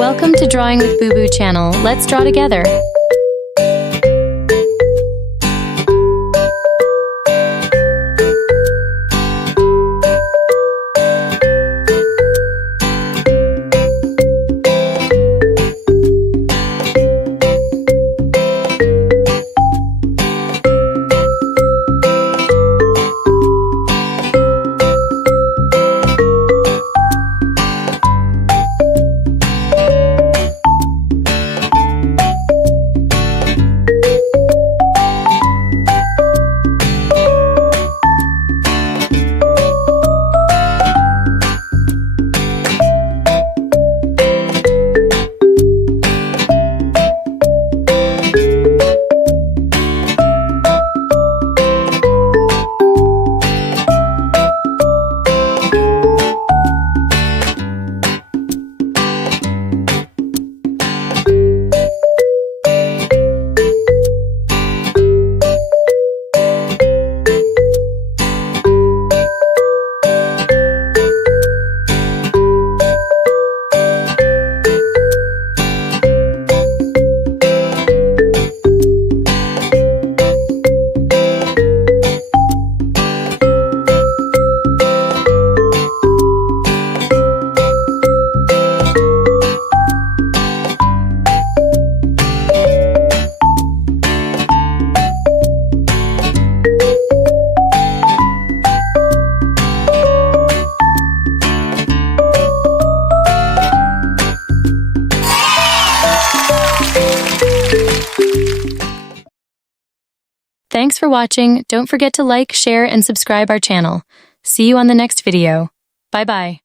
Welcome to Drawing with Boo Boo channel. Let's draw together. Thanks for watching. Don't forget to like, share, and subscribe our channel. See you on the next video. Bye-bye.